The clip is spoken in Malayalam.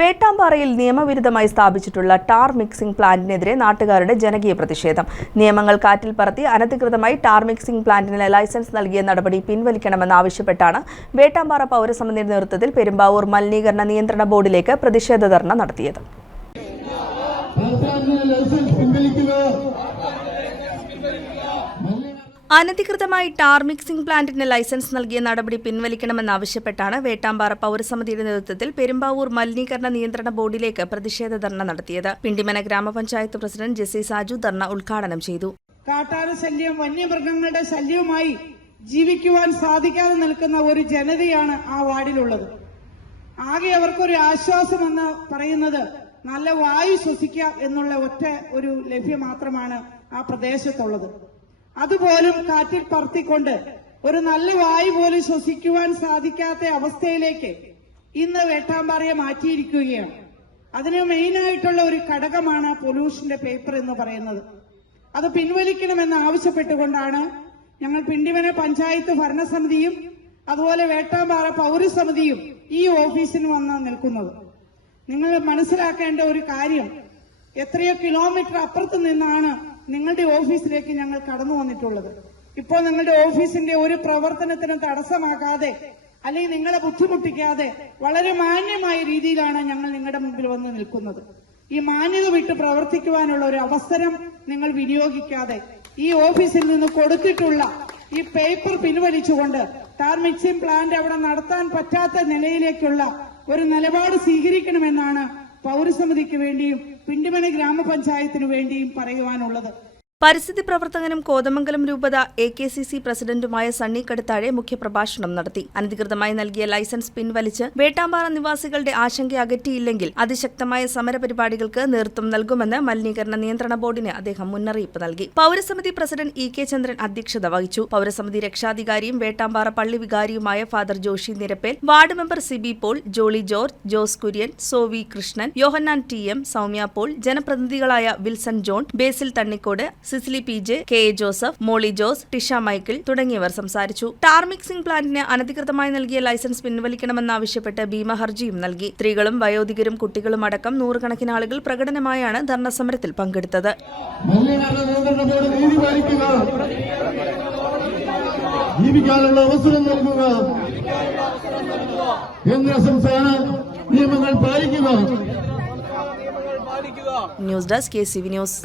വേട്ടാമ്പാറയിൽ നിയമവിരുദ്ധമായി സ്ഥാപിച്ചിട്ടുള്ള ടാർ മിക്സിംഗ് പ്ലാന്റിനെതിരെ നാട്ടുകാരുടെ ജനകീയ പ്രതിഷേധം. നിയമങ്ങൾ കാറ്റിൽ പറത്തി അനധികൃതമായി ടാർ മിക്സിംഗ് പ്ലാന്റിന് ലൈസൻസ് നൽകിയ നടപടി പിൻവലിക്കണമെന്നാവശ്യപ്പെട്ടാണ് വേട്ടാമ്പാറ പൌരസമിതിയുടെ നേതൃത്വത്തിൽ പെരുമ്പാവൂർ മലിനീകരണ നിയന്ത്രണ ബോർഡിലേക്ക് പ്രതിഷേധ ധർണ നടത്തിയത്. അനധികൃതമായി ടാർ മിക്സിംഗ് പ്ലാന്റിന് ലൈസൻസ് നൽകിയ നടപടി പിൻവലിക്കണമെന്നാവശ്യപ്പെട്ടാണ് വേട്ടാമ്പാറ പൗരസമിതിയുടെ നേതൃത്വത്തിൽ പെരുമ്പാവൂർ മലിനീകരണ നിയന്ത്രണ ബോർഡിലേക്ക് പ്രതിഷേധ ധർണ നടത്തിയത്. പിണ്ടിമന ഗ്രാമപഞ്ചായത്ത് പ്രസിഡന്റ് ജെസി സാജു ധർണ ഉദ്ഘാടനം ചെയ്തു. കാട്ടാന ശല്യം വന്യമൃഗങ്ങളുടെ ശല്യവുമായി ജീവിക്കുവാൻ സാധിക്കാതെ നിൽക്കുന്ന ഒരു ജനതയാണ് ആ വാർഡിലുള്ളത്. ആകെ അവർക്കൊരു ആശ്വാസം എന്ന് പറയുന്നത് നല്ല വായു ശ്വസിക്കാം എന്നുള്ള ഒറ്റ ഒരു ലഭ്യം മാത്രമാണ് ആ പ്രദേശത്തുള്ളത്. അതുപോലും കാറ്റിൽ പറത്തിക്കൊണ്ട് ഒരു നല്ല വായു പോലും ശ്വസിക്കുവാൻ സാധിക്കാത്ത അവസ്ഥയിലേക്ക് ഇന്ന് വേട്ടാമ്പാറയെ മാറ്റിയിരിക്കുകയാണ്. അതിന് മെയിനായിട്ടുള്ള ഒരു ഘടകമാണ് പൊല്യൂഷന്റെ പേപ്പർ എന്ന് പറയുന്നത്. അത് പിൻവലിക്കണമെന്ന് ആവശ്യപ്പെട്ടുകൊണ്ടാണ് ഞങ്ങൾ പിണ്ടിമന പഞ്ചായത്ത് ഭരണസമിതിയും അതുപോലെ വേട്ടാമ്പാറ പൗരസമിതിയും ഈ ഓഫീസിന് വന്ന് നിൽക്കുന്നത്. നിങ്ങൾ മനസ്സിലാക്കേണ്ട ഒരു കാര്യം എത്രയോ കിലോമീറ്റർ അപ്പുറത്ത് നിന്നാണ് നിങ്ങളുടെ ഓഫീസിലേക്ക് ഞങ്ങൾ കടന്നു വന്നിട്ടുള്ളത്. ഇപ്പോൾ നിങ്ങളുടെ ഓഫീസിന്റെ ഒരു പ്രവർത്തനത്തിനും തടസ്സമാക്കാതെ അല്ലെങ്കിൽ നിങ്ങളെ ബുദ്ധിമുട്ടിക്കാതെ വളരെ മാന്യമായ രീതിയിലാണ് ഞങ്ങൾ നിങ്ങളുടെ മുമ്പിൽ വന്ന് നിൽക്കുന്നത്. ഈ മാന്യത വിട്ട് പ്രവർത്തിക്കുവാനുള്ള ഒരു അവസരം നിങ്ങൾ വിനിയോഗിക്കാതെ ഈ ഓഫീസിൽ നിന്ന് കൊടുത്തിട്ടുള്ള ഈ പേപ്പർ പിൻവലിച്ചുകൊണ്ട് ടാർ മിക്സിംഗ് പ്ലാന്റ് അവിടെ നടത്താൻ പറ്റാത്ത നിലയിലേക്കുള്ള ഒരു നിലപാട് സ്വീകരിക്കണമെന്നാണ് പൗരസമിതിക്ക് വേണ്ടിയും പിണ്ടിമന ഗ്രാമപഞ്ചായത്തിനു വേണ്ടിയും പറയുവാനുള്ളത്. പരിസ്ഥിതി പ്രവർത്തകനും കോതമംഗലം രൂപത എ കെ സി സി പ്രസിഡന്റുമായ സണ്ണി കടുത്താഴെ മുഖ്യപ്രഭാഷണം നടത്തി. അനധികൃതമായി നൽകിയ ലൈസൻസ് പിൻവലിച്ച് വേട്ടാമ്പാറ നിവാസികളുടെ ആശങ്ക അകറ്റിയില്ലെങ്കിൽ അതിശക്തമായ സമരപരിപാടികൾക്ക് നേതൃത്വം നൽകുമെന്ന് മലിനീകരണ നിയന്ത്രണ ബോർഡിന് അദ്ദേഹം മുന്നറിയിപ്പ് നൽകി. പൗരസമിതി പ്രസിഡന്റ് ഇ കെ ചന്ദ്രൻ അധ്യക്ഷത വഹിച്ചു. പൗരസമിതി രക്ഷാധികാരിയും വേട്ടാമ്പാറ പള്ളി വികാരിയുമായ father Joshi Nirappel ward member Sibi Paul Jolly George Jose Kurian Sovi Krishnan Yohannan T M Soumya Paul ജനപ്രതിനിധികളായ Wilson John Basil Thannikode Cicily P J K A Joseph Molly Jose Tisha Michael തുടങ്ങിയവർ സംസാരിച്ചു. ടാർ മിക്സിംഗ് പ്ലാന്റിന് അനധികൃതമായി നൽകിയ ലൈസൻസ് പിൻവലിക്കണമെന്നാവശ്യപ്പെട്ട് ഭീമ ഹർജിയും നൽകി. സ്ത്രീകളും വയോധികരും കുട്ടികളും അടക്കം നൂറുകണക്കിന് ആളുകൾ പ്രകടനമായാണ് ധർണ സമരത്തിൽ പങ്കെടുത്തത് ജീവിക്കാനുള്ള അവസരം നൽകുക. കേന്ദ്ര സംസ്ഥാന നിയമങ്ങൾ പാലിക്കുക. News desk K C V news.